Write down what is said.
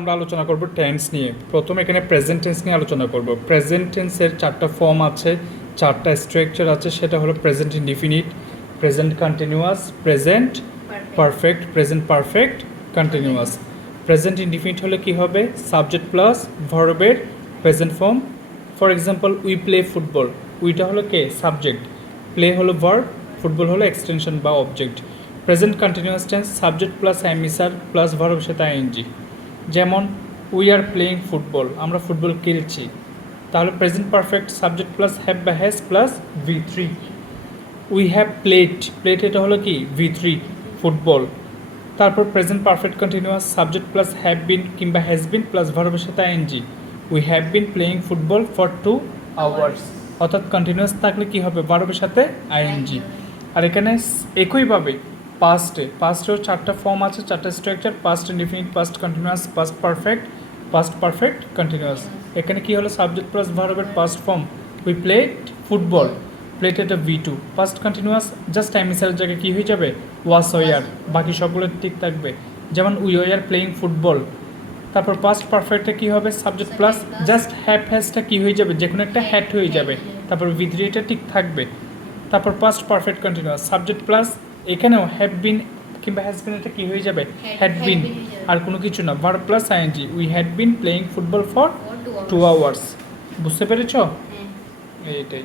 আমরা আলোচনা করব টেন্স নিয়ে। প্রথমে এখানে প্রেজেন্ট টেন্স নিয়ে আলোচনা করব। প্রেজেন্ট টেন্সের চারটা ফর্ম আছে, চারটা স্ট্রাকচার আছে। সেটা হলো present indefinite, present continuous, present perfect, present perfect continuous. Present indefinite হলে কি হবে? সাবজেক্ট প্লাস ভার্বের present form. For example, we play football. উইটা হলো কে? সাবজেক্ট, প্লে হলো ভার্ব, ফুটবল হলো এক্সটেনশন বা object. Present continuous tense subject plus am is are plus ভার্বের সাথে আইএনজি। যেমন উই আর প্লেয়িং ফুটবল, আমরা ফুটবল খেলছি। তাহলে present perfect subject plus have বা has plus V3। We have played, played এটা হলো কি? V3 football. তারপর present perfect continuous subject plus have been কিংবা হ্যাজ বিন প্লাস ভার্বের সাথে ING. We have been playing football for 2 hours. অর্থাৎ continuous থাকলে কি হবে? ভার্বের সাথে আইএনজি। আর এখানে একইভাবে পাস্টেও চারটা ফর্ম আছে, চারটা structure: past indefinite, past continuous, past perfect continuous. এখানে কি হলো? সাবজেক্ট প্লাস ভার্বের past form. We played football, played এটা V2। পাস্ট কন্টিনিউয়াস জাস্ট টাইমিসারের জায়গায় কী হয়ে যাবে? Was were. বাকি সবগুলো ঠিক থাকবে। যেমন উই ওয়ার প্লেয়িং ফুটবল। তারপর পাস্ট পারফেক্টে কী হবে? সাবজেক্ট প্লাস জাস্ট হ্যাজটা কী হয়ে যাবে? যে কোনো একটা হ্যাড হয়ে যাবে। তারপর V3 এটা ঠিক থাকবে। তারপর past perfect continuous subject plus, এখানেও হ্যাভ বিন কিংবা হ্যাজ বিন এটা কী হয়ে যাবে? হ্যাড বিন, আর কোনো কিছু না। Verb plus I N G. We had been playing football for 2 hours. বুঝতে পেরেছ? এইটাই।